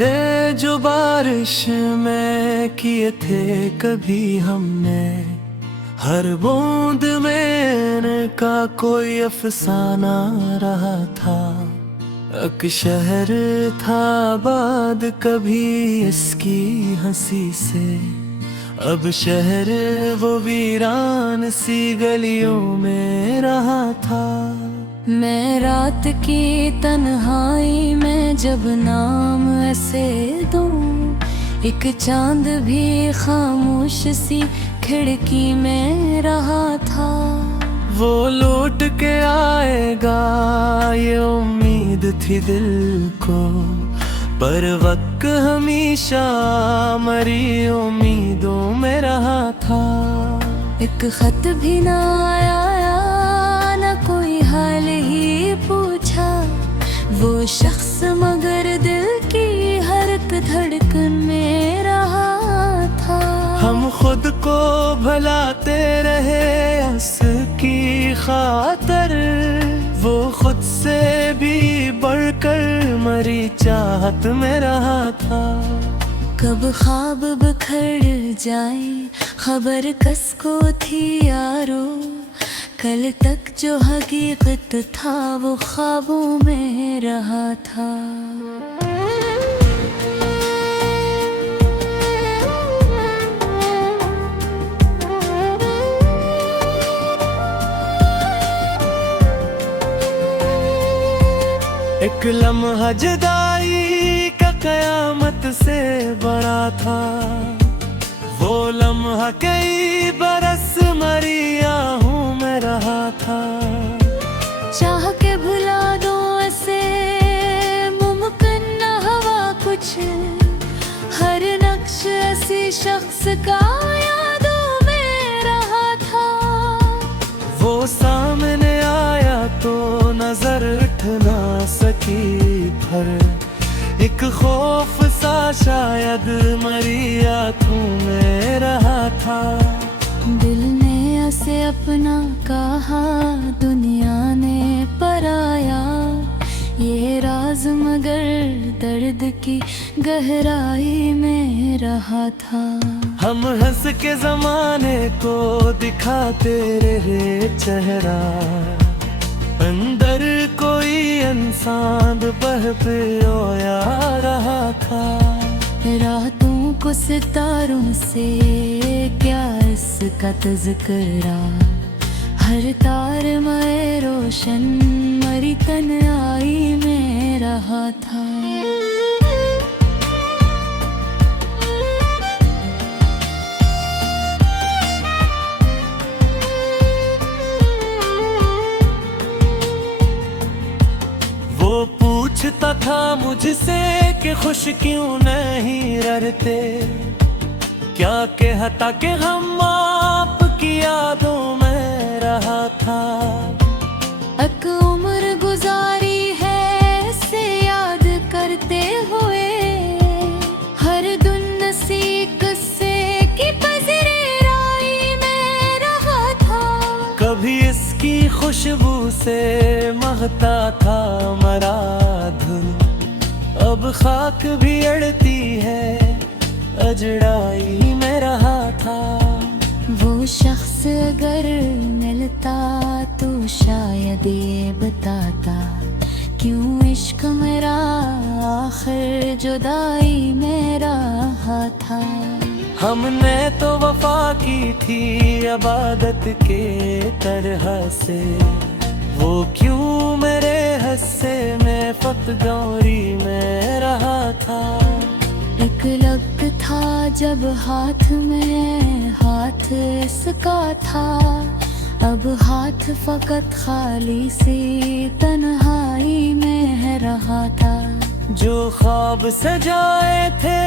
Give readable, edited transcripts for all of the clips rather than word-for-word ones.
वादे जो बारिश में किए थे कभी हमने, हर बूंद में इनका कोई अफसाना रहा था। एक शहर था आबाद कभी इसकी हंसी से, अब शहर वो वीरान सी गलियों में रहा था। मैं रात की तन्हाई में जब नाम ऐसे दूं, एक चांद भी खामोश सी खिड़की में रहा था। वो लौट के आएगा ये उम्मीद थी दिल को, पर वक्त हमेशा मरी उम्मीदों में रहा था। एक खत भी ना आया, ना कोई हाल ही पूछा, वो शख्स मगर दिल की हर एक धड़कन में रहा था। हम खुद को भुलाते रहे उसकी खातर, वो खुद से भी बढ़कर मरी चाहत में रहा था। कब ख्वाब बिखर जाए खबर कसको थी यारो, कल तक जो हकीकत था वो ख्वाबों में रहा था। एक लम्हा जुदाई का कयामत से बड़ा था, वो लम्हा कई बरस मरी आहूं में रहा था। चाह के भुला दो ऐसे मुमकिन न हवा कुछ, हर नक्श ऐसी शख्स का यादों में रहा था। वो सामने आया तो नजर उठ ना सकी, पर एक खौफ सा शायद मरी आँखों में रहा था। दिल ने ऐसे अपना कहा, दुनिया ने पराया, ये राज मगर दर्द की गहराई में रहा था। हम हंस के जमाने को दिखाते रहे चेहरा, अंदर कोई इंसान बह पे रोया रहा था। रातों को सितारों से क्या इसका तज़किरा, हर तार में रोशन मरी तन्हाई में रहा था। वो पूछता था मुझसे कि खुश क्यों नहीं रहते, क्या कहता कि हम आपकी यादों में रहा था। एक उम्र गुजारी है इसे याद करते हुए, हर दिन सी किस्से की पज़िराई में रहा था। कभी इसकी खुशबू से महकता था मरा धुन, अब खाक भी अड़ती है अजड़ाई में रहा था। वो शख्स अगर मिलता तो शायद ये बताता, क्यों इश्क मेरा आखिर जुदाई में रहा था। हमने तो वफा की थी इबादत के तरह से, वो क्यों मेरे हिस्से में फतगौरी में रहा था। एक लग था जब हाथ में हाथ इसका था, अब हाथ फकत खाली सी तन्हाई में रहा था। जो ख्वाब सजाए थे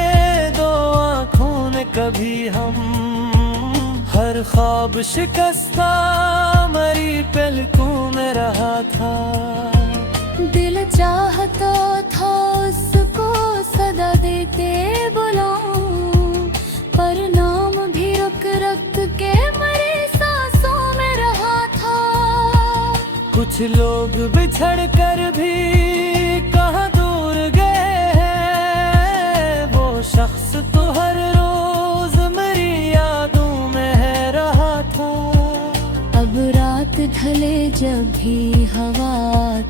दो आँखों ने कभी हम, हर ख्वाब शिकस्ता मरी पलकों में रहा था। दिल चाहता था उसको सदा देके बुलाऊं, पर नाम भी रुक रुक के मरे सांसों में रहा था। कुछ लोग बिछड़ कर भी कहाँ दूर गए हैं, शख्स तो हर रोज मेरी यादों में है रहा था। अब रात ढले जब भी हवा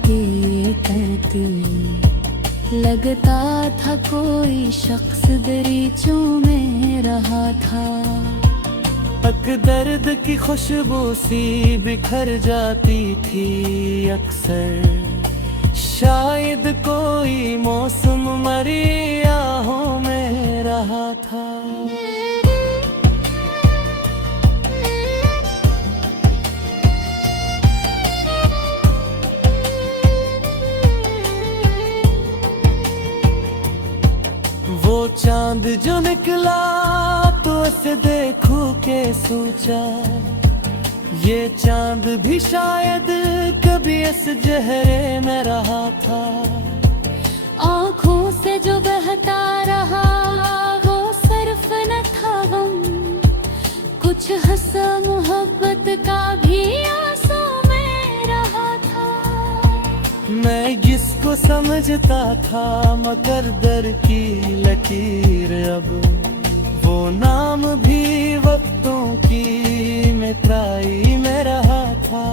के करती, लगता था कोई शख्स दरीचों में रहा था। तक दर्द की खुशबू सी बिखर जाती थी अक्सर, शायद कोई मौसम मरी आहों में रहा था। वो चांद जो निकला तो उसे देखूं के सोचा, ये चांद भी शायद कभी इस जहरे में रहा था। आँखों से जो बहता रहा वो सिर्फ न था गम, कुछ हंसा मोहब्बत का भी आंसू में रहा था। मैं इसको समझता था मगर दर की लकीर अब, वो नाम भी वक्तों की मित्राई में रहा था।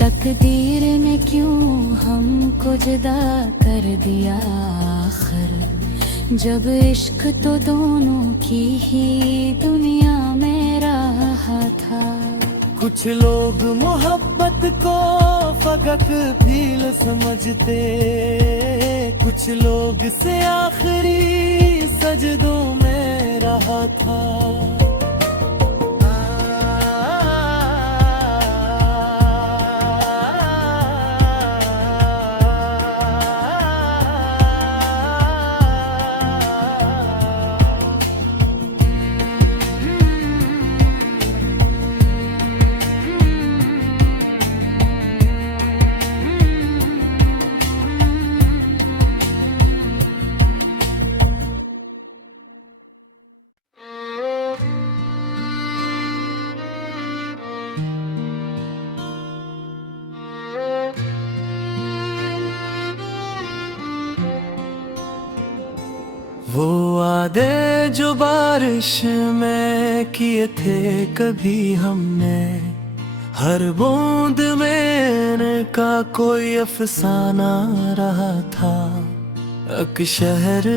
तकदीर ने क्यों हमको जुदा कर दिया आखिर, जब इश्क तो दोनों की ही दुनिया में रहा था। कुछ लोग मोहब्बत को फकत फील समझते, कुछ लोग से आखिरी सजदों में रहा था। वो वादे जो बारिश में किए थे कभी हमने, हर बूंद में इनका कोई अफसाना रहा था। एक शहर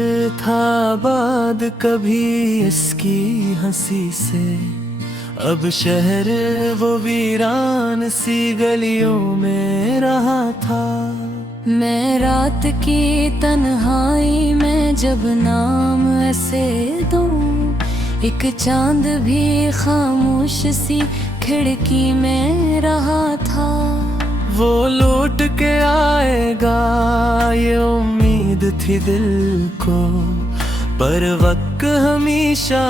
था आबाद कभी इसकी हंसी से, अब शहर वो वीरान सी गलियों में रहा था। मैं रात की तन्हाई में जब नाम ऐसे दूं, एक चांद भी खामोश सी खिड़की में रहा था। वो लौट के आएगा ये उम्मीद थी दिल को, पर वक्त हमेशा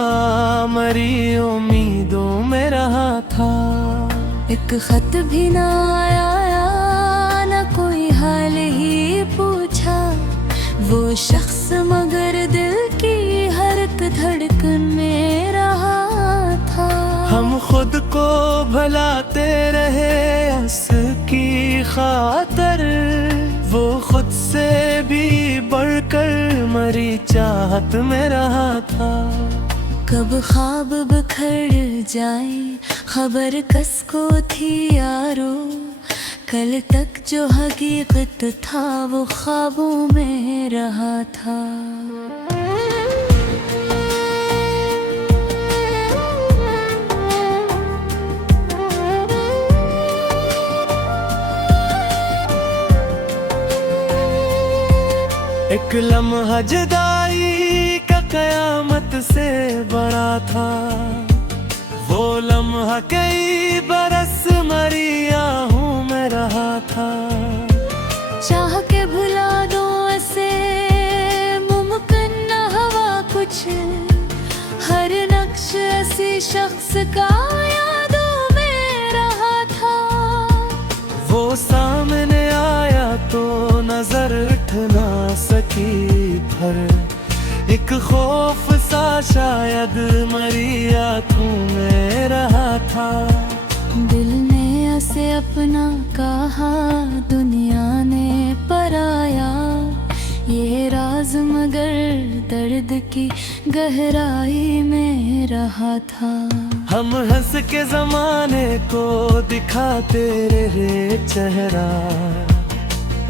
मरी उम्मीदों में रहा था। एक खत भी ना आया ना कोई हाल ही पूछा, वो शख्स मगर दिल की हर एक धड़कन में रहा था। हम खुद को भुलाते रहे उसकी खातर, वो खुद से भी बढ़कर मरी चाहत में रहा था। कब ख्वाब बिखर जाए खबर कसको थी यारो, कल तक जो हकीकत था वो ख्वाबों में रहा था। एक लम्हा जुदाई का कयामत से बड़ा था, वो लम्हा कई बरस मरी आहूं में रहा था। चाह के भुला दो ऐसे मुमकिन न हवा कुछ, हर नक्श ऐसी शख्स का यादों में रहा था। वो सामने आया तो नजर उठ ना सकी, पर एक खौफ सा शायद मरी आंखों में रहा था। दिल ने ऐसे अपना कहा दुनिया ने पराया, ये राज मगर दर्द की गहराई में रहा था। हम हंस के जमाने को दिखाते रहे चेहरा,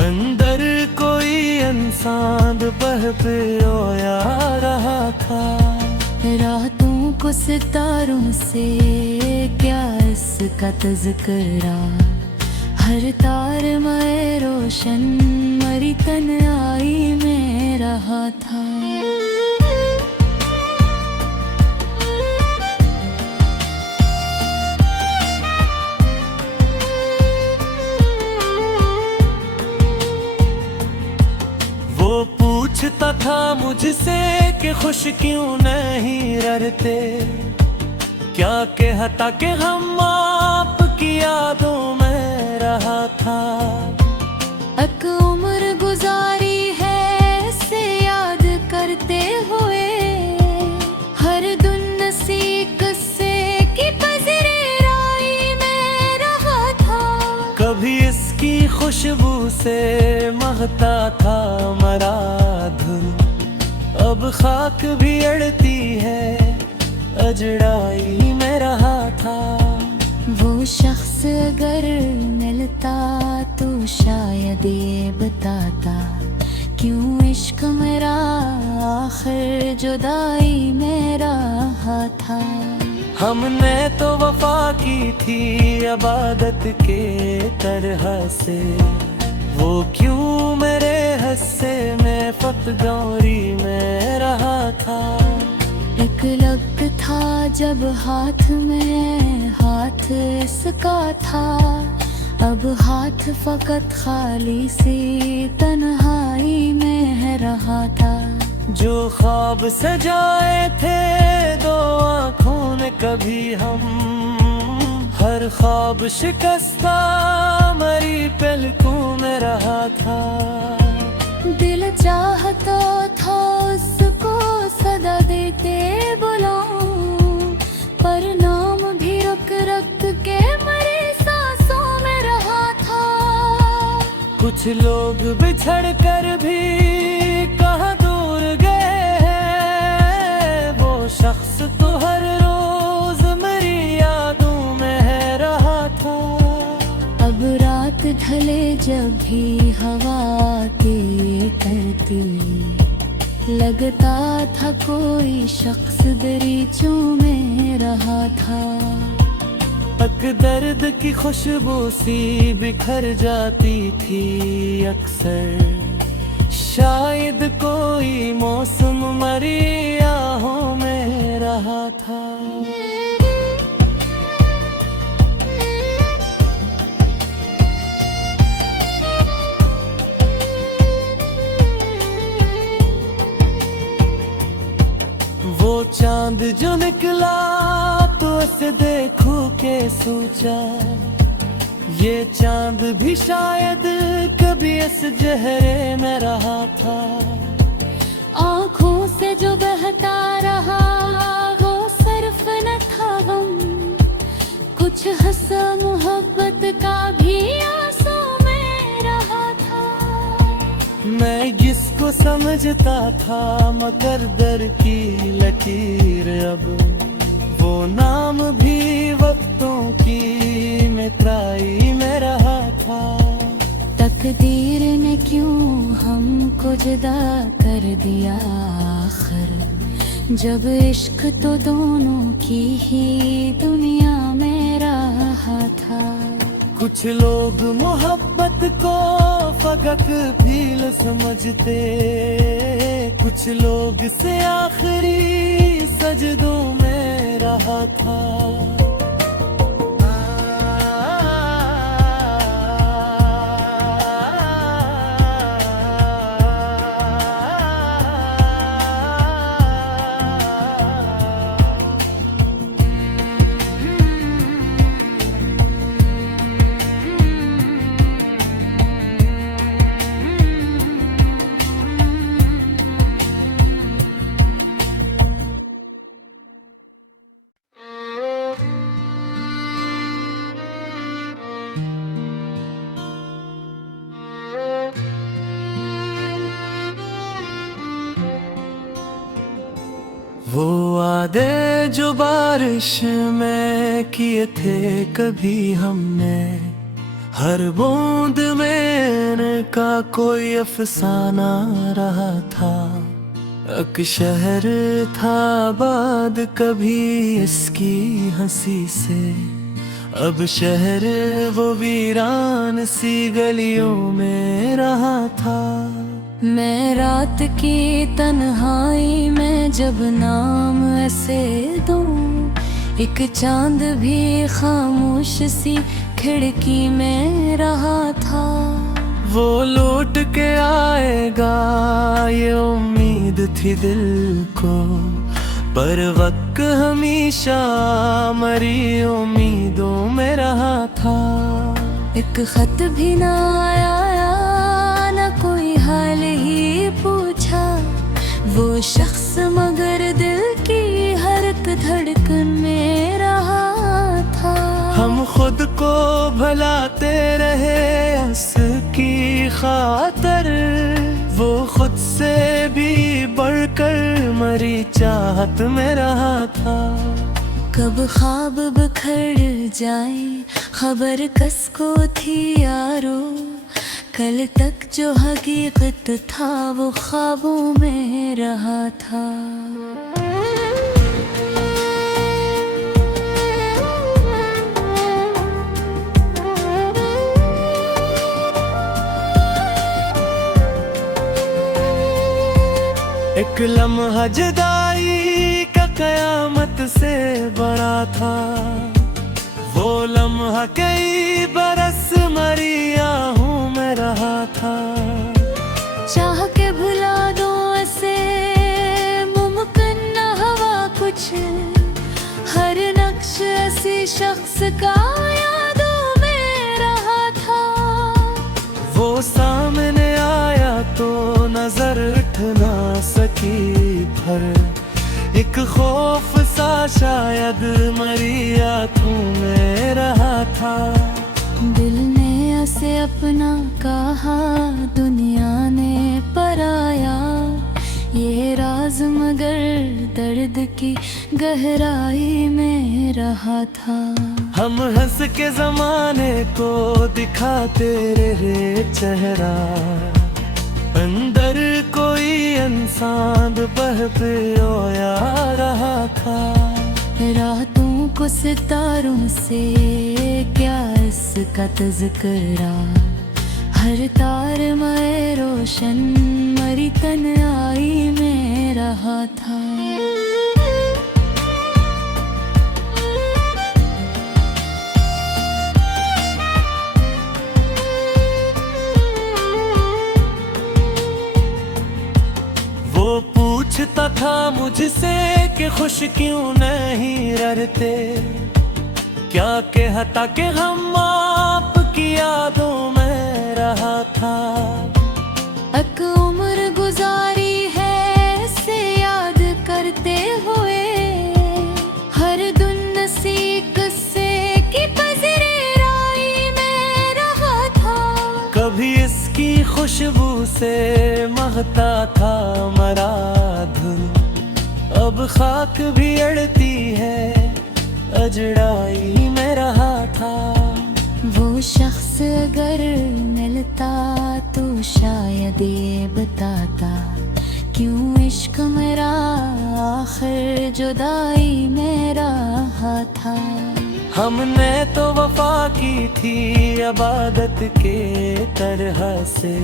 अंदर कोई इंसान बह पे रोया रहा था। रातों को सितारों से क्या इसका तज़किरा, हर तार में रोशन मरी तन्हाई में रहा था। वो पूछता था मुझसे कि खुश क्यों नहीं रहते, क्या कहता कि हम आपकी यादों में रहा था। अक उम्र गुजारी है से याद करते हुए, हर दुन सी किस्से की पज़िराई में रहा था। कभी इसकी खुशबू से महकता था मरा धुन, अब खाक भी अड़ती है अजड़ाई में रहा था। वो शख्स अगर मिलता तो शायद ये बताता, क्यों इश्क मेरा आखिर जुदाई में रहा था। हमने तो वफा की थी इबादत के तरह से, वो क्यों मेरे हिस्से में फतगौरी में रहा था। एक वक्त था जब हाथ में हाथ इसका था, अब हाथ फकत खाली सी तन्हाई में रहा था। जो ख्वाब सजाए थे दो आँखों ने कभी हम, हर ख्वाब शिकस्ता मरी पलकों में रहा था। दिल चाहता था उसको सदा देते बुलाऊं, पर नाम भी रुक रुक के मरे सांसों में रहा था। कुछ लोग बिछड़ कर भी कहाँ दूर गए हैं, वो शख्स तो हर रोज मेरी यादों में है रहा था। अब रात ढले जब भी हवा के करती, लगता था कोई शख्स दरीचों में रहा था। पक दर्द की खुशबू सी बिखर जाती थी अक्सर, शायद कोई मौसम मरी आहों में रहा था। वो चांद जो निकला तो उसे देखूं के सोचा, ये चांद भी शायद कभी इस जहरे में रहा था। आँखों से जो बहता रहा वो सिर्फ न था गम, कुछ हंसा मोहब्बत का भी आंसू में रहा था। मैं इसको समझता था मगर दर की लकीर, अब वो नाम भी वक्तों की मित्राई में रहा था। तकदीर ने क्यों हमको जुदा कर दिया आखिर, जब इश्क तो दोनों की ही दुनिया में रहा था। कुछ लोग मोहब्बत को फकत फील समझते, कुछ लोग से आखिरी सजदों में रहा था। वो वादे जो बारिश में किए थे कभी हमने, हर बूंद में इनका कोई अफसाना रहा था। एक शहर था आबाद कभी इसकी हंसी से, अब शहर वो वीरान सी गलियों में रहा था। मैं रात की तन्हाई में जब नाम ऐसे दूं, एक चांद भी खामोश सी खिड़की में रहा था। वो लौट के आएगा ये उम्मीद थी दिल को, पर वक्त हमेशा मरी उम्मीदों में रहा था। एक खत भी ना आया, ना कोई हाल ही पूछा, वो शख्स मगर दिल की हर एक धड़कन में रहा था। हम खुद को भुलाते रहे उसकी खातर, वो खुद से भी बढ़कर मरी चाहत में रहा था। कब ख्वाब बिखर जाए खबर कसको थी यारो, कल तक जो हकीकत था वो ख्वाबों में रहा था। एक लम्हा जुदाई का कयामत से बड़ा था, वो लम्हा कई बरस मरी आहूं में रहा था। चाह के भुला दो ऐसे मुमकिन न हवा कुछ, हर नक्श ऐसी शख्स का यादों में रहा था। वो सामने आया तो नजर उठ ना सकी, पर एक खौफ सा शायद मरी आंखों में रहा था। दिल ने ऐसे अपना कहा, दुनिया ने पराया, ये राज मगर दर्द की गहराई में रहा था। हम हंस के जमाने को दिखाते रहे चेहरा, अंदर कोई इंसान बह पे रोया रहा था। रातों को सितारों से क्या इसका तज़किरा, हर तार में रोशन मरी तन्हाई में रहा था। वो पूछता था मुझसे कि खुश क्यों नहीं रहते, क्या कहता कि हम आपकी यादों में रहा था। एक उम्र गुजारी है से याद करते हुए, हर दिन नसी किस्से की पज़िराई में रहा था। कभी इसकी खुशबू से महकता था मरा धुल, अब खाक भी अड़ती है अजड़ाई में रहा था। वो शख्स अगर मिलता तो शायद ये बताता, क्यों इश्क मेरा आखिर जुदाई में रहा था। हमने तो वफा की थी इबादत के तरह से,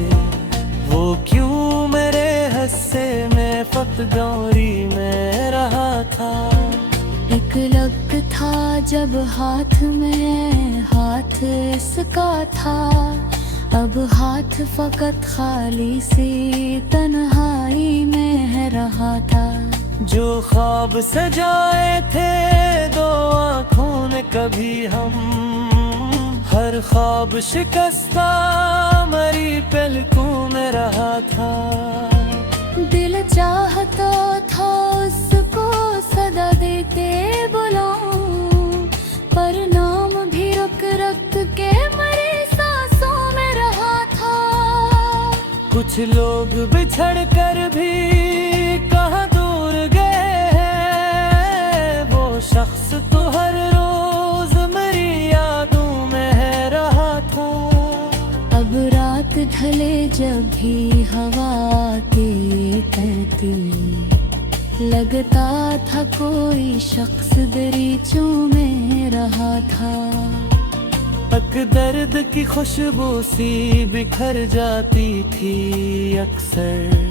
वो क्यों मेरे हिस्से में फतगौरी में रहा था। एक लग था जब हाथ में हाथ इसका था, अब हाथ फकत खाली सी तन्हाई में रहा था। जो ख्वाब सजाए थे दो आँखों ने कभी हम, हर ख्वाब शिकस्ता मरी पलकों में रहा था। दिल चाहता था उसको सदा देके बुलाऊं, पर नाम भी रुक रुक के मरे सांसों में रहा था। कुछ लोग बिछड़ कर भी कहाँ दूर गए हैं, शख्स तो हर रोज मेरी यादों में है रहा था। अब रात ढले जब भी हवा के कहती, लगता था कोई शख्स दरीचों में रहा था। तक दर्द की खुशबू सी बिखर जाती थी अक्सर,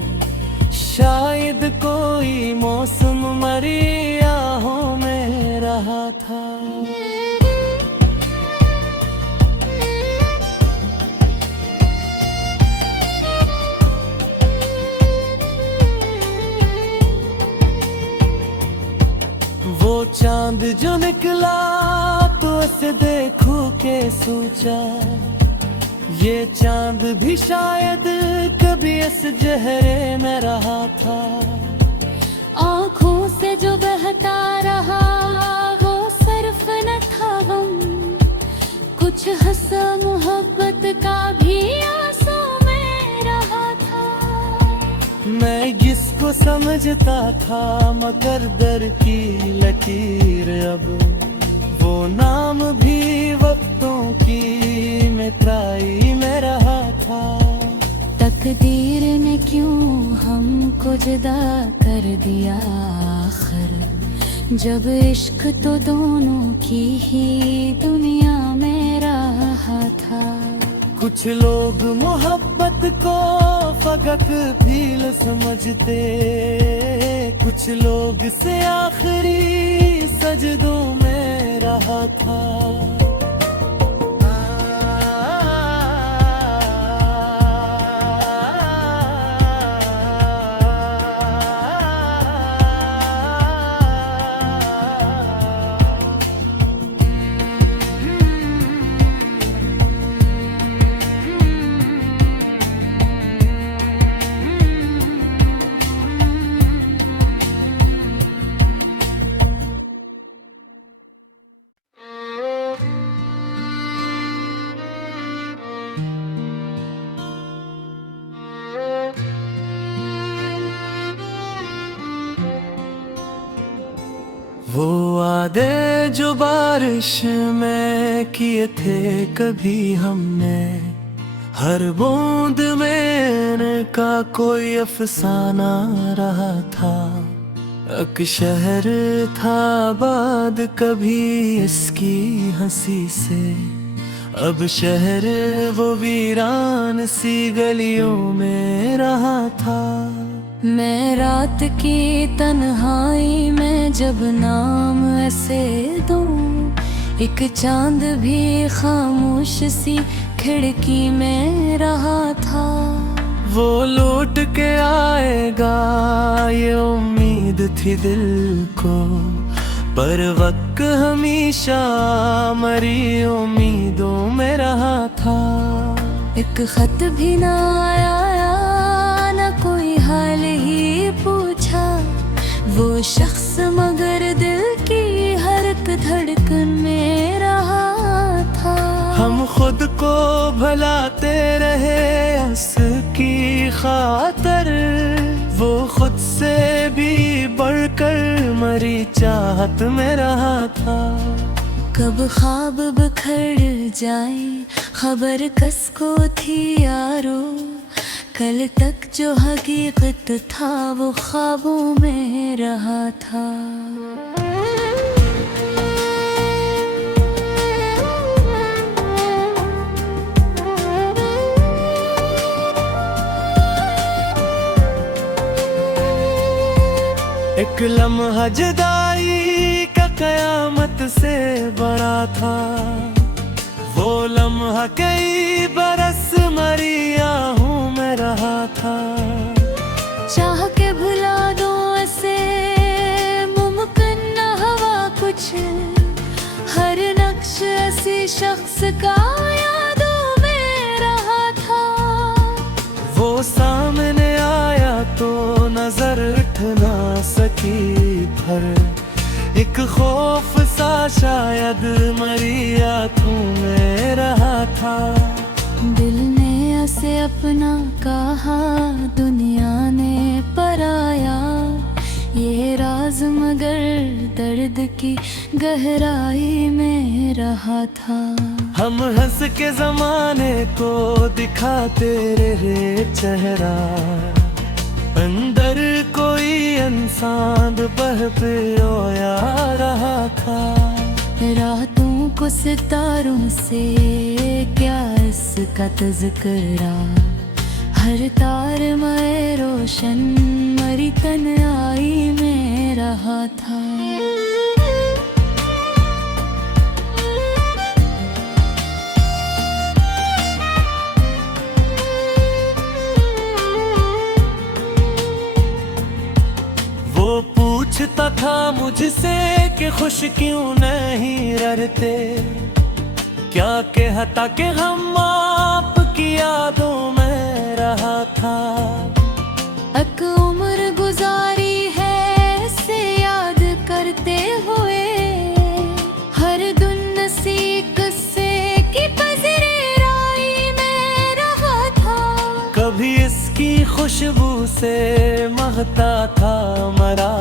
शायद कोई मौसम मरी आहों में रहा था। वो चांद जो निकला तो उसे देखूं के सोचा, ये चांद भी शायद कभी इस जहरे में रहा था। आँखों से जो बहता रहा वो सिर्फ न था गम, कुछ हंसा मोहब्बत का भी आंसू में रहा था। मैं इसको समझता था मगर दर की लकीर अब, वो नाम भी वक्तों की मित्राई में रहा था। तकदीर ने क्यों हमको जुदा कर दिया आखिर, जब इश्क तो दोनों की ही दुनिया में रहा था। कुछ लोग मोहब्बत को फकत फील समझते, कुछ लोग से आखिरी सजदों में रहा था। वो वादे जो बारिश में किए थे कभी हमने, हर बूंद में इनका कोई अफसाना रहा था। एक शहर था बाद कभी इसकी हंसी से, अब शहर वो वीरान सी गलियों में रहा था। मैं रात की तन्हाई में जब नाम ऐसे दूं, एक चांद भी खामोश सी खिड़की में रहा था। वो लौट के आएगा ये उम्मीद थी दिल को, पर वक्त हमेशा मरी उम्मीदों में रहा था। एक खत भी ना आया ना कोई हाल ही पूछा, वो शख्स मगर दिल की हर एक धड़कन में रहा था। हम खुद को भुलाते रहे हंस की खातर, वो खुद से भी बढ़कर मरी चाहत में रहा था। कब ख्वाब बिखर जाए खबर कसको थी यारो, कल तक जो हकीकत था वो ख्वाबों में रहा था। एक लम्हा जुदाई का कयामत से बड़ा था, वो लम्हा कई बरस मरी आहूं में रहा था। चाह के भुला दो ऐसे मुमकिन न हवा कुछ, हर नक्श ऐसी शख्स का यादों में रहा था। वो सामने आया तो नजर उठ ना सकी, पर एक खौफ सा शायद मरी आंखों में रहा था। दिल ने उसे अपना कहा, दुनिया ने पराया, ये राज मगर दर्द की गहराई में रहा था। हम हंस के जमाने को दिखाते रहे चेहरा, अंदर कोई इंसान बह पे रोया रहा था। रातों को सितारों से क्या इसका तज़किरा, हर तार में रोशन मरी तन्हाई में रहा था। वो पूछता था मुझसे कि खुश क्यों नहीं रहते, क्या कहता कि हम आपकी यादों में रहा था। अक उम्र गुजारी है से याद करते हुए, हर दुन सी किस्से की पज़िराई में रहा था। कभी इसकी खुशबू से महकता था मरा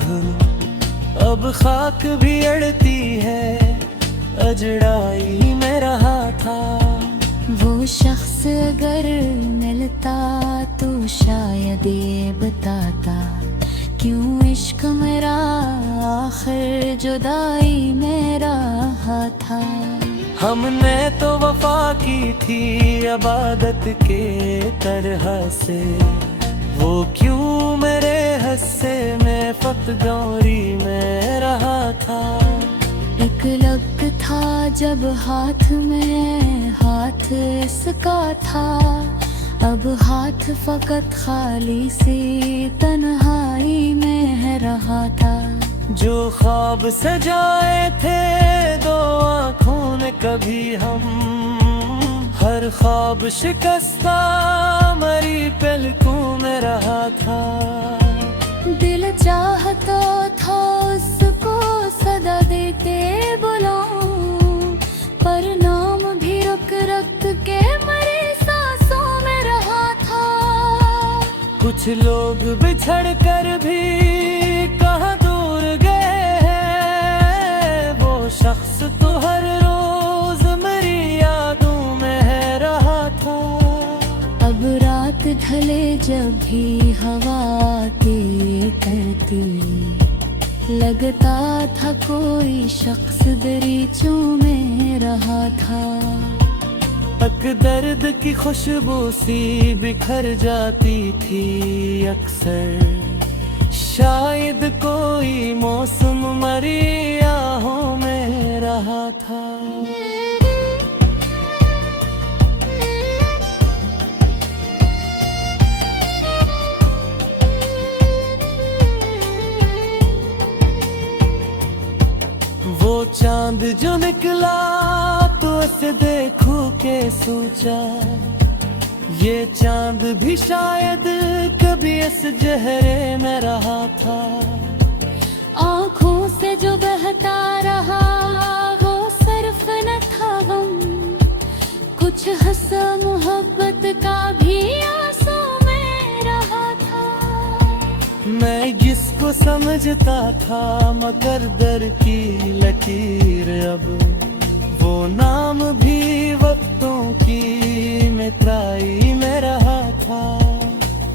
धुन, अब खाक भी अड़ती है अजड़ाई में रहा था। वो शख्स अगर मिलता तो शायद ये बताता, क्यों इश्क मेरा आखिर जुदाई में रहा था। हमने तो वफा की थी इबादत के तरह से, वो क्यों मेरे हिस्से में फतगौरी में रहा था। एक लग था जब हाथ में हाथ इसका था, अब हाथ फकत खाली सी तन्हाई में रहा था। जो ख्वाब सजाए थे दो आँखों ने कभी हम, हर ख्वाब शिकस्ता मरी पलकों में रहा था। दिल चाहता था उसको सदा देके बुलाऊं, पर नाम भी रुक रुक के मरे सांसों में रहा था। कुछ लोग बिछड़ कर भी कहाँ दूर गए हैं, वो शख्स तो हर रोज मेरी यादों में रहा था। अब रात ढले जब भी हवा आती करती, लगता था कोई शख्स दरीचों में रहा था। तक दर्द की खुशबू सी बिखर जाती थी अक्सर, शायद कोई मौसम मरी आहों में रहा था। वो चांद जो निकला तो उसे देखूं के सोचा, ये चांद भी शायद कभी इस जहरे में रहा था। आँखों से जो बहता रहा वो सिर्फ न था गम, कुछ हंसा मोहब्बत का भी आंसू में रहा था। मैं जिसको समझता था मगर दर की लकीर, अब वो नाम भी वक्तों की मिताई में रहा था।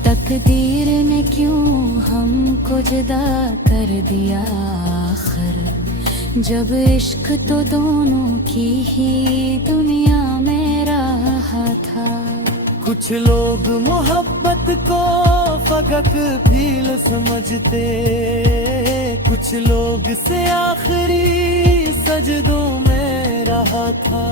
तकदीर ने क्यों हमको जुदा कर दिया आखिर, जब इश्क तो दोनों की ही दुनिया में रहा था। कुछ लोग मोहब्बत को फकत फील समझते, कुछ लोग से आखिरी सजदों में रहा था।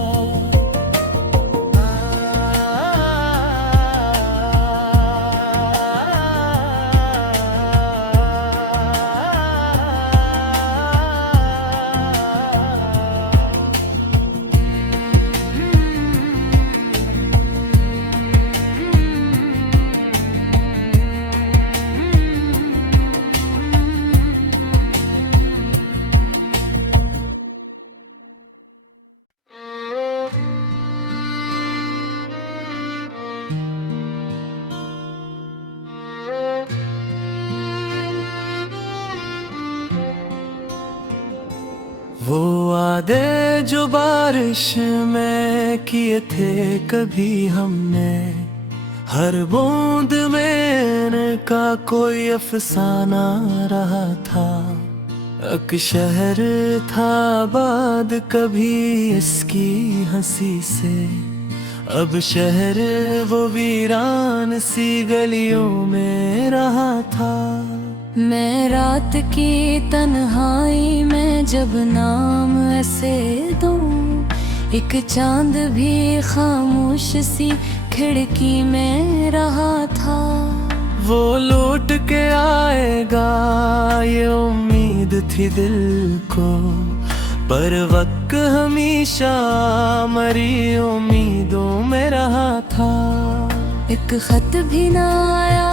वो वादे जो बारिश में किए थे कभी हमने, हर बूंद में इनका कोई अफसाना रहा था। एक शहर था आबाद कभी इसकी हंसी से, अब शहर वो वीरान सी गलियों में रहा था। मैं रात की तन्हाई में जब नाम ऐसे दूं, एक चांद भी खामोश सी खिड़की में रहा था। वो लौट के आएगा ये उम्मीद थी दिल को, पर वक्त हमेशा मरी उम्मीदों में रहा था। एक खत भी ना आया,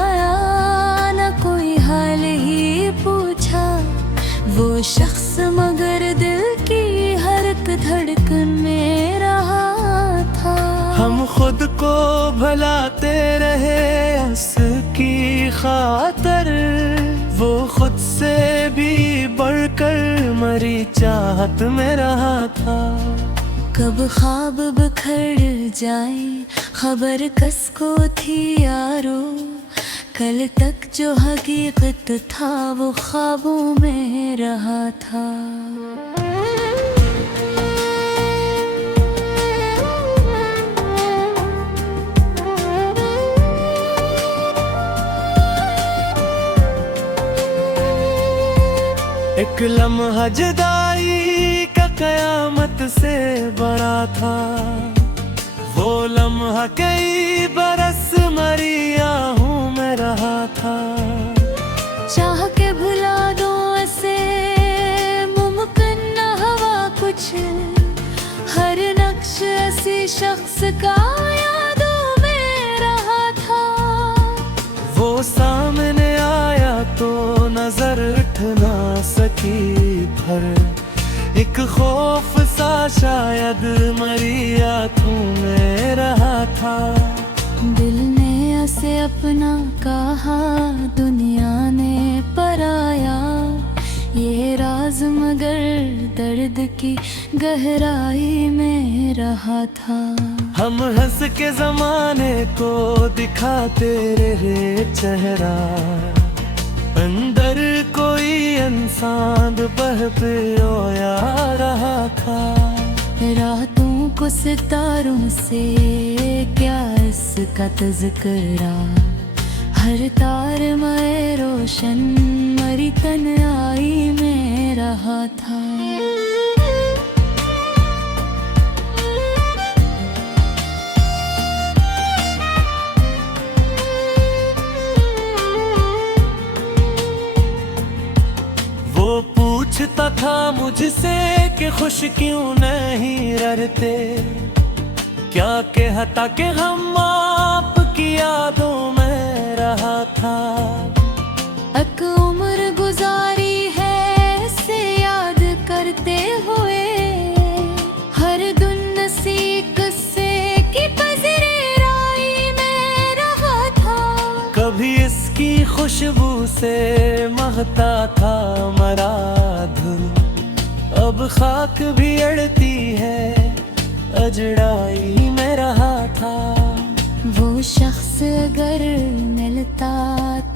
ना कोई हाल ही पूछा। वो शख्स मगर दिल की हर एक धड़कन में रहा था। हम खुद को भुलाते रहे उसकी खातर, वो खुद से भी बढ़कर मरी चाहत में रहा था। कब ख्वाब बिखर जाए खबर कसको थी यारो, कल तक जो हकीकत था वो ख्वाबों में रहा था। एक लम्हा जुदाई का कयामत से बड़ा था, वो लम्हा कई बरस मरी आहूं में रहा था। चाह के भुला दो ऐसे मुमकिन न हवा कुछ, हर नक्श ऐसी शख्स का यादों में रहा था। वो सामने आया तो नजर उठ ना सकी, पर एक खौफ सा शायद मरी आंखों में रहा था। दिल ने ऐसे अपना कहा, दुनिया ने पराया, ये राज मगर दर्द की गहराई में रहा था। हम हंस के जमाने को दिखाते रहे चेहरा, अंदर कोई इंसान बह पे रोया रहा था। रातों को सितारों से क्या इसका तज़किरा, हर तार में रोशन मरी तन्हाई में रहा था। वो पूछता था मुझसे कि खुश क्यों नहीं रहते, क्या कहता कि हम आपकी यादों में रहा था। एक उम्र गुजारी है से याद करते हुए, हर दिन सी किस्से की पज़राई में रहा था। कभी इसकी खुशबू से महकता था मरा धुल, अब खाक भी अड़ती है अजड़ाई में रहा था। वो शख्स अगर मिलता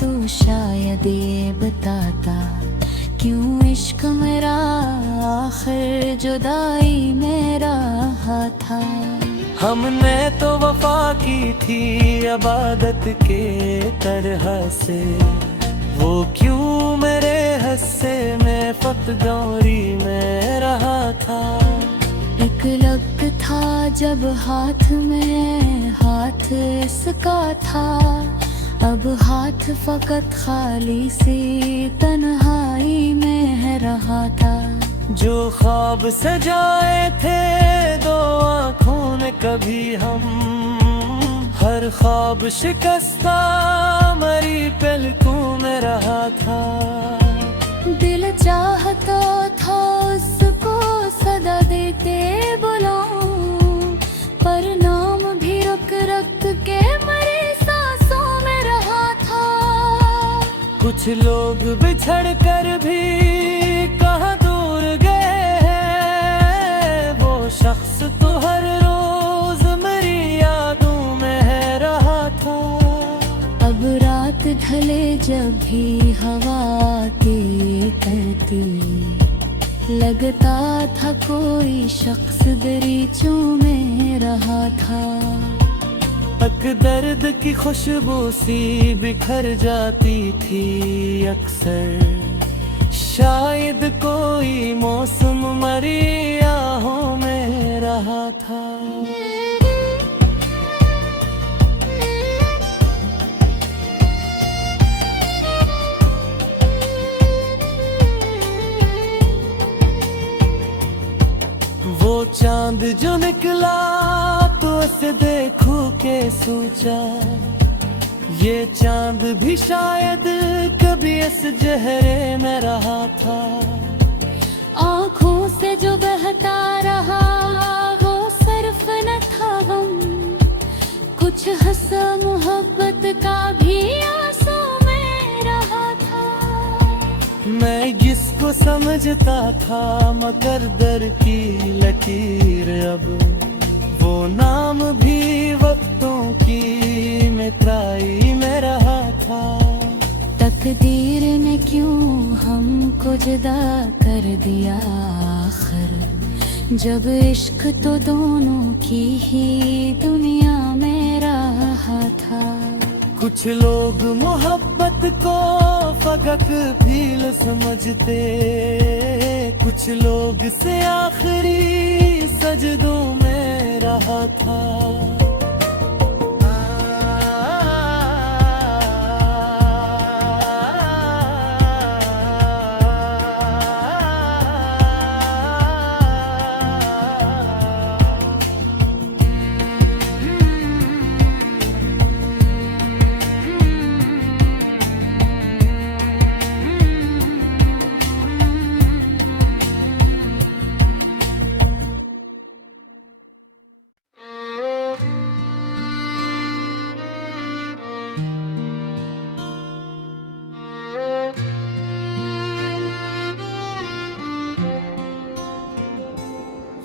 तो शायद ये बताता, क्यों इश्क मेरा आखिर जुदाई में रहा था। हमने तो वफा की थी इबादत के तरह से, वो क्यों मेरे हिस्से में फतगौरी में रहा था। एक लग था जब हाथ में हाथ इसका था, अब हाथ फकत खाली सी तन्हाई में रहा था। जो ख्वाब सजाए थे दो आँखों ने कभी हम, हर ख्वाब शिकस्ता मरी पलकों में रहा था। दिल चाहता था उसको सदा देते बुलाऊं, पर नाम भी रुक रुक के मरे सांसों में रहा था। कुछ लोग बिछड़ कर भी कहाँ दूर गए हैं, ढले जब भी हवा के करती, लगता था कोई शख्स दरीचों में रहा था। तक दर्द की खुशबू सी बिखर जाती थी अक्सर, शायद कोई मौसम मरी आहों में रहा था। वो चांद जो निकला तो उसे देखूं के सोचा, ये चांद भी शायद कभी इस जहरे में रहा था। आँखों से जो बहता रहा वो सिर्फ न था गम, कुछ हंसा मोहब्बत का भी आंसू में रहा था। मैं जिसको समझता था मकद्दर की लकीर, अब वो नाम भी वक्तों की मित्राई में रहा था। तकदीर ने क्यों हमको जुदा कर दिया आखिर, जब इश्क तो दोनों की ही दुनिया में रहा था। कुछ लोग मोहब्बत को फकक फील समझते, कुछ लोग से आखिरी सजदों में रहा था।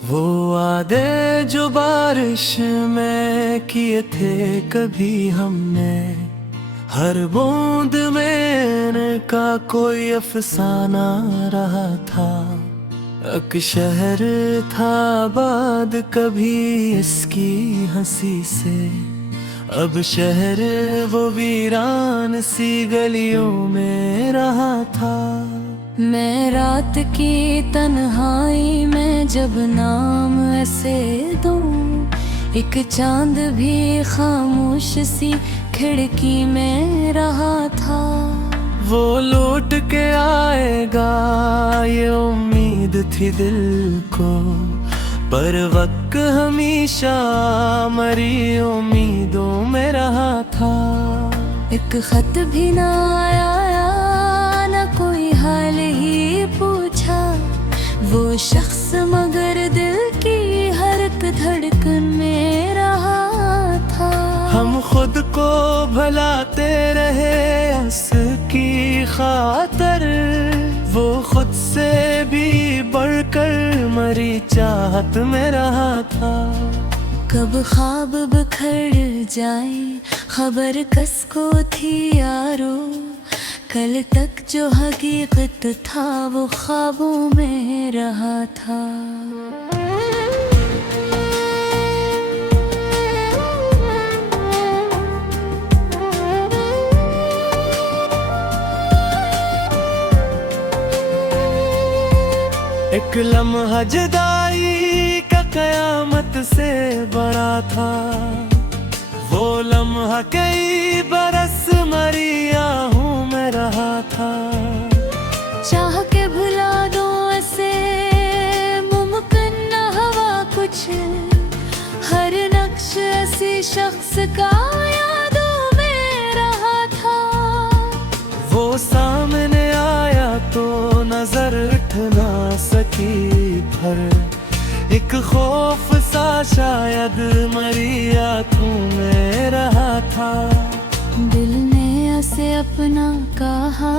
वो वादे जो बारिश में किए थे कभी हमने, हर बूंद में इनका कोई अफसाना रहा था। एक शहर था आबाद कभी इसकी हंसी से, अब शहर वो वीरान सी गलियों में रहा था। मैं रात की तन्हाई में जब नाम ऐसे दूं, एक चांद भी खामोश सी खिड़की में रहा था। वो लौट के आएगा ये उम्मीद थी दिल को, पर वक्त हमेशा मरी उम्मीदों में रहा था। एक खत भी ना आया ना कोई हाल ही पूछा, वो शख्स मगर दिल की हर एक धड़कन में रहा था। हम खुद को भुलाते रहे उसकी खातर, वो खुद से भी बढ़कर मरी चाहत में रहा था। कब ख्वाब बिखर जाए खबर कसको थी यारो, कल तक जो हकीकत था वो ख्वाबों में रहा था। एक लम्हा जुदाई का कयामत से बड़ा था, वो लम्हा कई बरस मरी आहूं में रहा था। चाह के भुला दो ऐसे मुमकिन न हवा कुछ, हर नक्श ऐसी शख्स का यादों में रहा था। वो सामने आया तो नजर उठ ना सकी, पर एक खौफ सा शायद मरी आँखों में रहा था। दिल ने ऐसे अपना कहा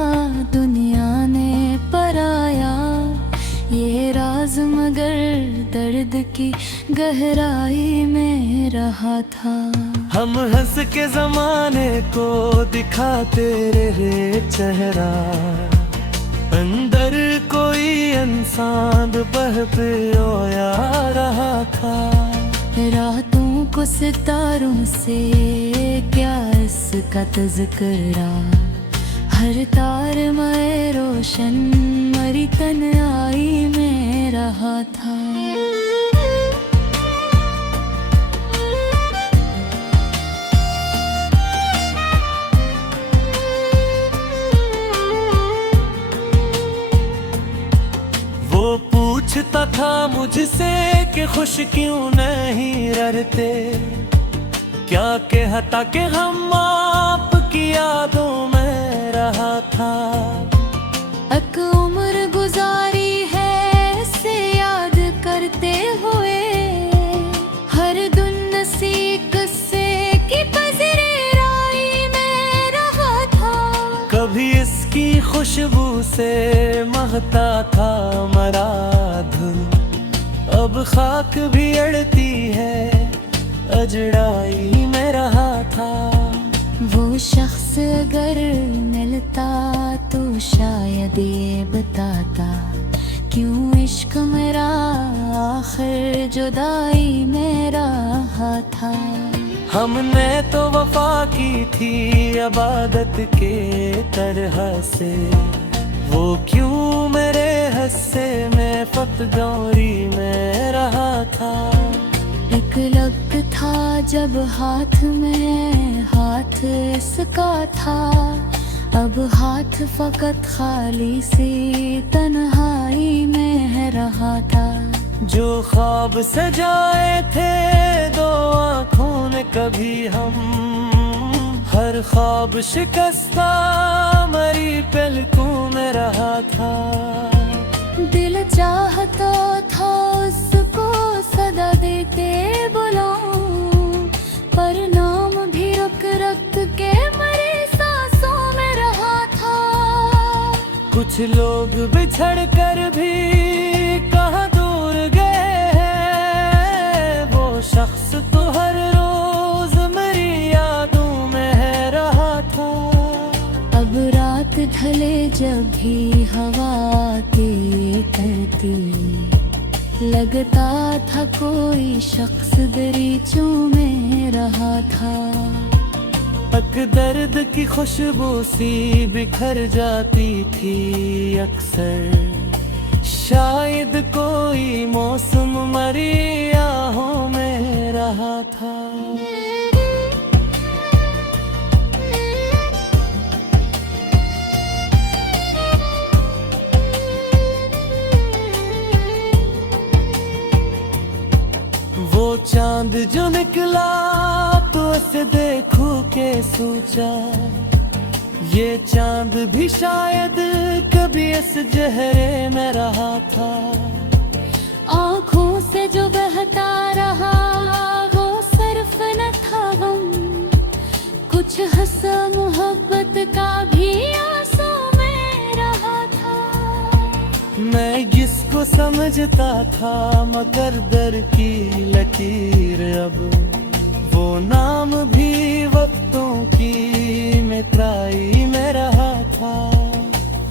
दुनिया ने पराया, ये राज मगर दर्द की गहराई में रहा था। हम हंस के जमाने को दिखाते रहे चेहरा, अंदर कोई इंसान बह पियोया रहा था। रातों को सितारों से क्या इसका तज़किरा, हर तार में रोशन मरी तन्हाई में रहा था। वो पूछता था मुझसे कि खुश क्यों नहीं रहते, क्या कहता कि हम आपकी यादों में रहा था। एक उम्र गुजारी है से याद करते हुए, हर दिन नसीक से की पज़िराई में रहा था। कभी इसकी खुशबू से महकता था मरा धुन, अब खाक भी अड़ती है अजड़ाई में रहा था। वो शख्स अगर मिलता तो शायद ये बताता, क्यों इश्क मेरा आखिर जुदाई में रहा था। हमने तो वफा की थी इबादत के तरह से, वो क्यों मेरे हिस्से में फतगौरी में रहा था। एक वक्त था जब हाथ में हाथ इसका था, अब हाथ फकत खाली सी तन्हाई में रहा था। जो ख्वाब सजाए थे दो आँखों ने कभी हम, हर ख्वाब शिकस्ता मरी पलकों में रहा था। दिल चाहता था उसको सदा देते बुलाऊं, पर नाम भी रुक रुक के मरे सांसों में रहा था। कुछ लोग बिछड़ कर भी कहाँ दूर गए हैं, वो शख्स तो हर रोज मेरी यादों में है रहा था। अब रात ढले जब भी हवा के करती, लगता था कोई शख्स दरीचों में रहा था। तक दर्द की खुशबू सी बिखर जाती थी अक्सर, शायद कोई मौसम मरी आहों में रहा था। वो चांद जो निकला तो उसे देखूं के सोचा, ये चांद भी शायद कभी इस चेहरे में रहा था। आँखों से जो बहता रहा वो सिर्फ न था गम, कुछ हंसा मोहब्बत का भी आंसू में रहा था। मैं इसको समझता था मगर दर की लकीर, अब वो नाम भी वक्तों की मित्राई में रहा था।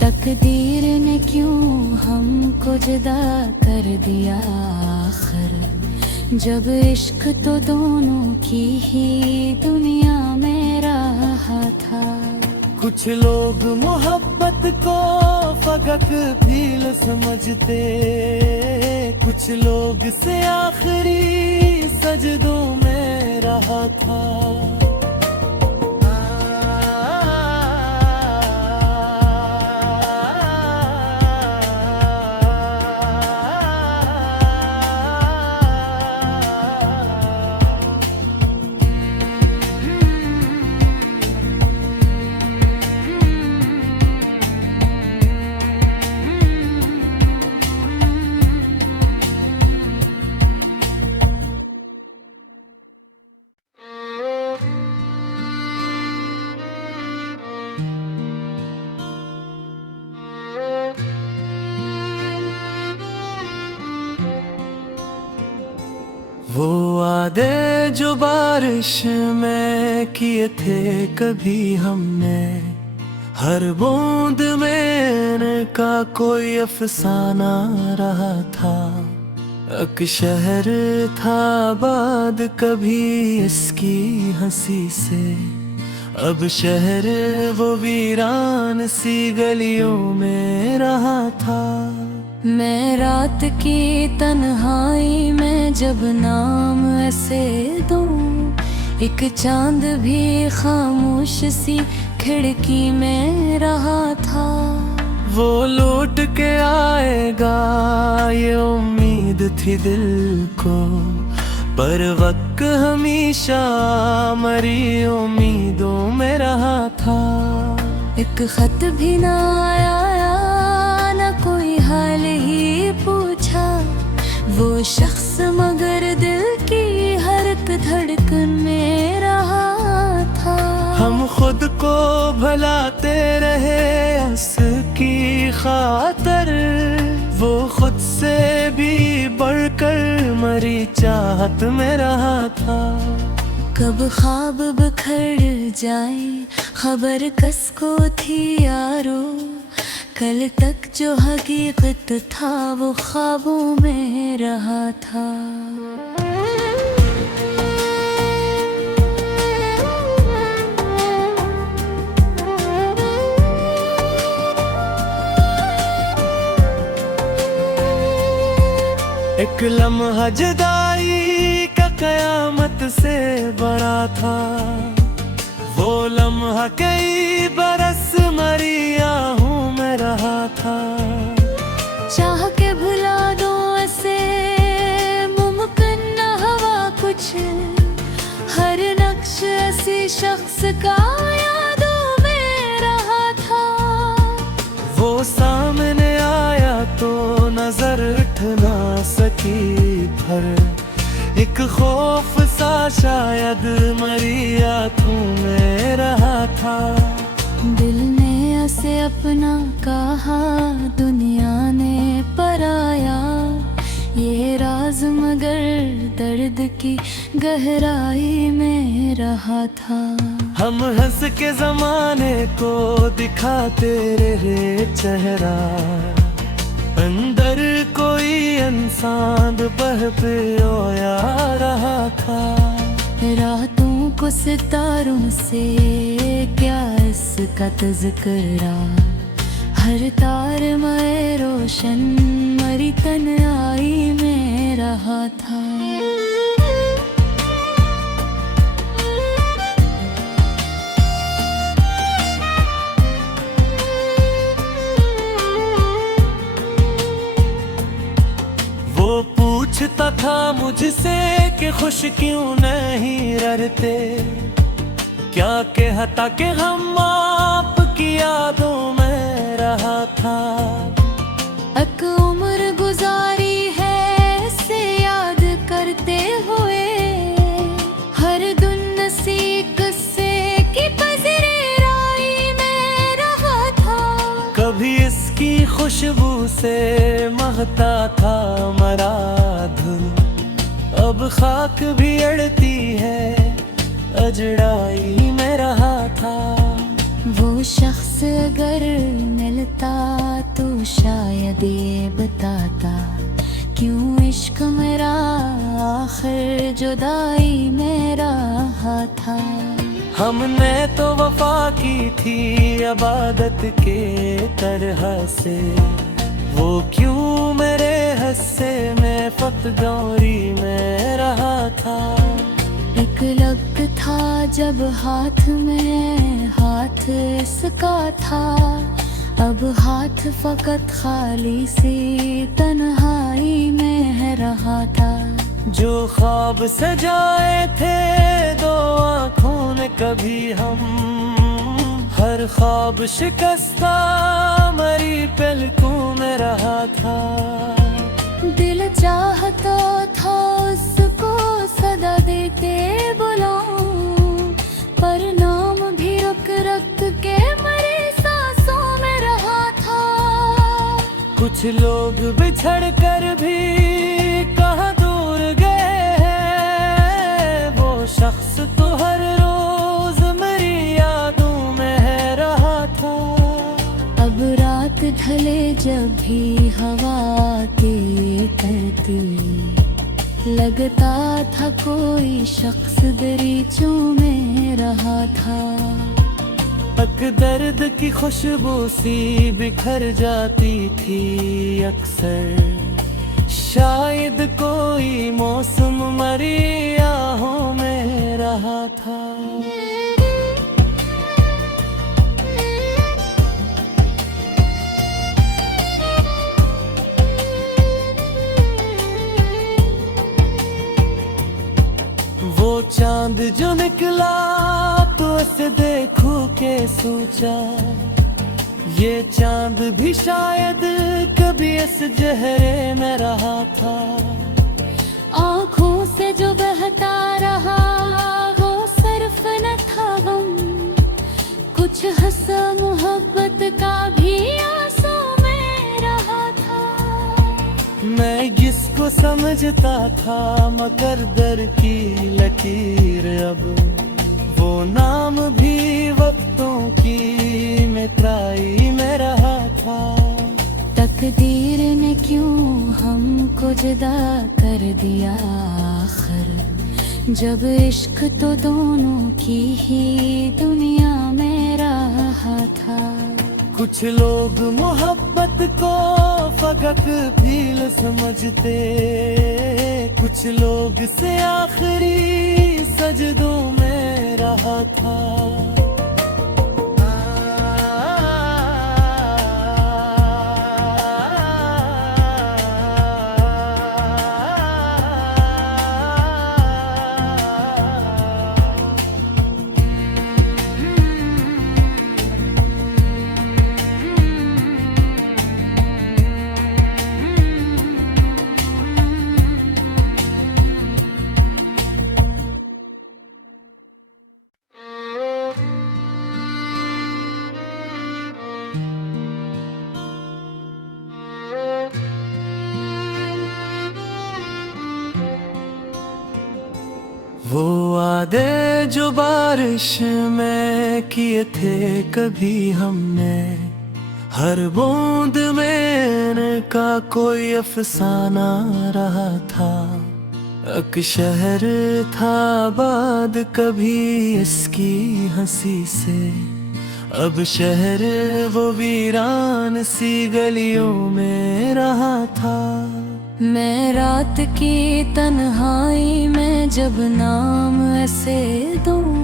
तकदीर ने क्यों हमको जुदा कर दिया आखिर, जब इश्क तो दोनों की ही दुनिया में रहा था। कुछ लोग मोहब्बत को फकत फील समझते, कुछ लोग से आखिरी सजदों में रहा था। वो वादे जो बारिश में किए थे कभी हमने, हर बूंद में इनका कोई अफसाना रहा था। एक शहर था आबाद कभी इसकी हंसी से, अब शहर वो वीरान सी गलियों में रहा था। मैं रात की तन्हाई में जब नाम ऐसे दूं, एक चांद भी खामोश सी खिड़की में रहा था। वो लौट के आएगा ये उम्मीद थी दिल को, पर वक्त हमेशा मरी उम्मीदों में रहा था। एक खत भी ना आया, ना कोई हाल ही पूछा, वो शख्स मगर दिल की हर एक धड़कन में रहा था। हम खुद को भुलाते रहे उसकी खातर, वो खुद से भी बढ़कर मरी चाहत में रहा था। कब ख्वाब बिखर जाए खबर कसको थी यारो, कल तक जो हकीकत था वो ख्वाबों में रहा था। एक लम्हा जुदाई का कयामत से बड़ा था, वो लम्हा कई बरस मरी आहूं में रहा था। चाह के भुला दो ऐसे मुमकिन न हवा कुछ, हर नक्श ऐसी शख्स का यादों में रहा था। वो सामने आया तो नजर उठ ना सकी, पर एक खौफ सा शायद मरी आंखों में रहा था। दिल ने ऐसे अपना कहा, दुनिया ने पराया, ये राज मगर दर्द की गहराई में रहा था। हम हंस के जमाने को दिखाते रहे चेहरा, अंदर कोई इंसान बह पे रोया रहा था। रातों को सितारों से क्या इसका तज़किरा, हर तार में रोशन मरी तन्हाई में रहा था। वो पूछता था मुझसे कि खुश क्यों नहीं रहते, क्या कहता कि हम आपकी यादों में रहा था। एक उम्र गुजारी है से याद करते हुए, हर दिन सी किस्से की पज़िराई में रहा था। कभी इसकी खुशबू से महकता था मरा धुल, अब खाक भी अड़ती है अजड़ाई में रहा था। वो शख्स अगर मिलता तो शायद ये बताता, क्यों इश्क मेरा आखिर जुदाई में रहा था। हमने तो वफा की थी इबादत के तरह से, वो क्यों मेरे हिस्से में फतगौरी में रहा था। एक लग था जब हाथ में हाथ इसका था, अब हाथ फकत खाली सी तन्हाई में रहा था। जो ख्वाब सजाए थे दो आँखों ने कभी हम, हर ख्वाब शिकस्ता मरी पलकों में रहा था। दिल चाहता था उसको सदा देके बुलाऊं, पर नाम भी रुक रुक के मरे सांसों में रहा था। कुछ लोग बिछड़ कर भी कहाँ दूर गए हैं, शख्स तो हर रोज मेरी यादों में है रहा था। अब रात ढले जब भी हवा के करती, लगता था कोई शख्स दरीचों में रहा था। पक दर्द की खुशबू सी बिखर जाती थी अक्सर, शायद कोई मौसम मरी आहों में रहा था। वो चांद जो निकला तो उसे देखूं के सोचा, ये चांद भी शायद कभी इस जहरे में रहा था। आँखों से जो बहता रहा वो सिर्फ न था गम, कुछ हंसा मोहब्बत का भी आंसू में रहा था। मैं इसको समझता था मगर दर की लकीर, अब वो नाम भी वक्तों की मित्राई में रहा था। तकदीर ने क्यों हमको जुदा कर दिया आखिर, जब इश्क तो दोनों की ही दुनिया में रहा था। कुछ लोग मोहब्बत को फकत फील समझते, कुछ लोग से आखिरी सजदों में रहा था। वो वादे जो बारिश में किए थे कभी हमने, हर बूंद में इनका कोई अफसाना रहा था। एक शहर था आबाद कभी इसकी हंसी से, अब शहर वो वीरान सी गलियों में रहा था। मैं रात की तन्हाई में जब नाम ऐसे दूं,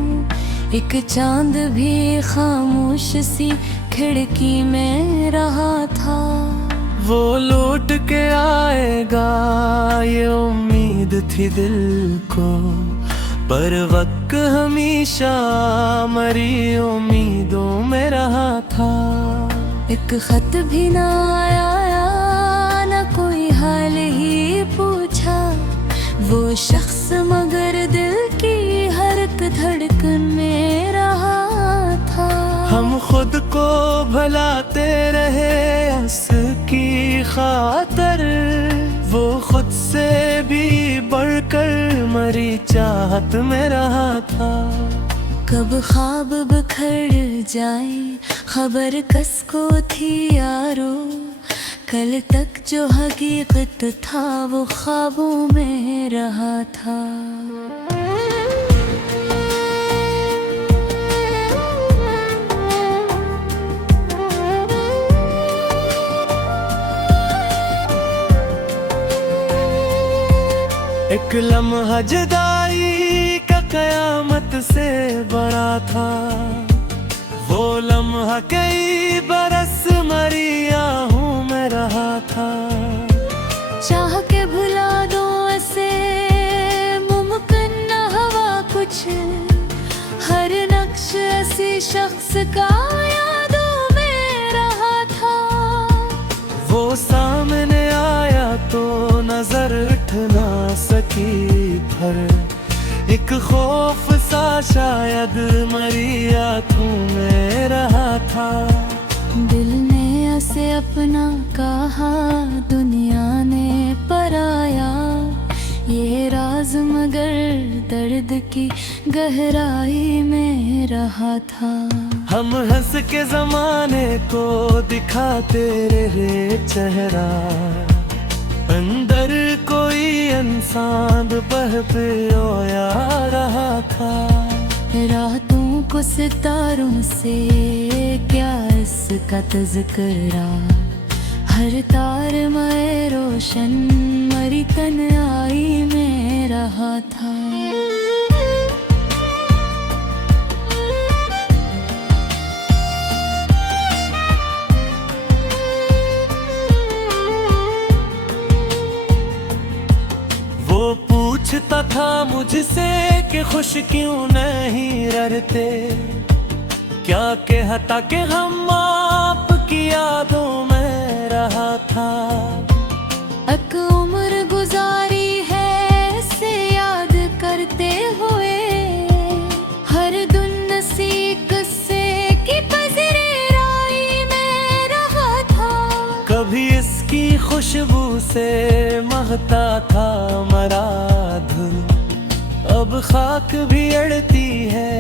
एक चांद भी खामोश सी खिड़की में रहा था। वो लौट के आएगा ये उम्मीद थी दिल को, पर वक्त हमेशा मरी उम्मीदों में रहा था। एक खत भी ना आया ना कोई हाल ही पूछा, वो शख्स मगर दिल की हर एक धड़कन में रहा था। हम खुद को भुलाते रहे उसकी खातर, वो खुद से भी बढ़कर मरी चाहत में रहा था। कब ख्वाब बिखर जाए खबर कसको थी यारो, कल तक जो हकीकत था वो ख्वाबों में रहा था। एक लम्हा जुदाई का कयामत से बड़ा था, वो लम्हा कई बरस मरी आहूं में रहा था। चाह के भुला दो ऐसे मुमकिन न हवा कुछ, हर नक्श ऐसी शख्स का यादों में रहा था। वो सामने आया तो नजर उठ ना सकी, पर एक खौफ सा शायद मरी आंखों में रहा था। दिल ने ऐसे अपना कहा दुनिया ने पराया, ये राज मगर दर्द की गहराई में रहा था। हम हंस के जमाने को दिखाते रहे चेहरा, अंदर कोई इंसान बह पिरोया रहा था। रातों को सितारों से क्या इसका तज़किरा, हर तार में रोशन मरी तन्हाई में रहा था। वो पूछता था मुझसे कि खुश क्यों नहीं रहते, क्या कहता कि हम आपकी यादों में रहा था। एक उम्र गुजारी है इसे याद करते हुए, हर दिन सीख से की पज़िराई में रहा था। कभी इसकी खुशबू से महकता था मरा धुल, अब खाक भी अड़ती है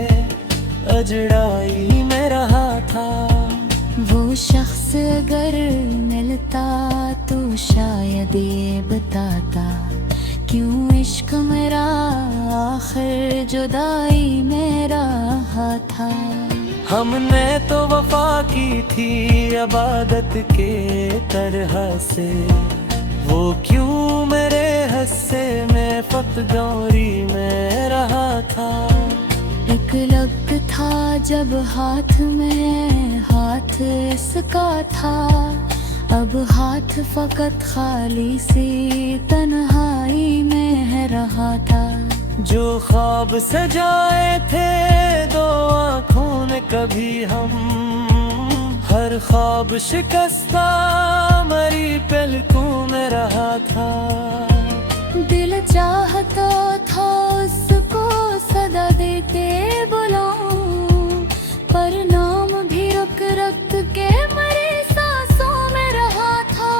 अजड़ाई में रहा था। वो शख्स अगर मिलता तो शायद ये बताता, क्यों इश्क मेरा आखिर जुदाई में रहा था। हमने तो वफा की थी इबादत के तरह से, वो क्यों मेरे हिस्से में फतगौरी में रहा था। एक लग था जब हाथ में हाथ इसका था, अब हाथ फकत खाली सी तन्हाई में रहा था। जो ख्वाब सजाए थे दो आँखों ने कभी हम, हर ख्वाब शिकस्ता मरी पलकों में रहा था। दिल चाहता था उसको सदा देते बुलाऊं, पर नाम भी रुक रुक के मरे सांसों में रहा था।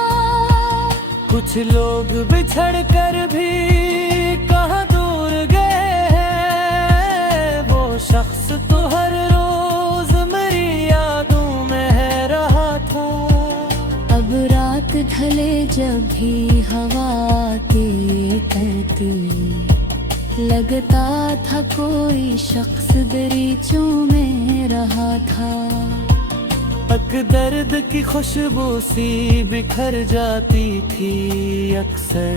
कुछ लोग बिछड़ कर भी कहाँ दूर गए हैं, वो शख्स तो हर रोज मेरी यादों में है रहा था। अब रात ढले जब भी हवा आती करती, लगता था कोई शख्स दरीचों में रहा था। एक दर्द की खुशबू सी बिखर जाती थी अक्सर,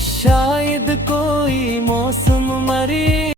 शायद कोई मौसम मरी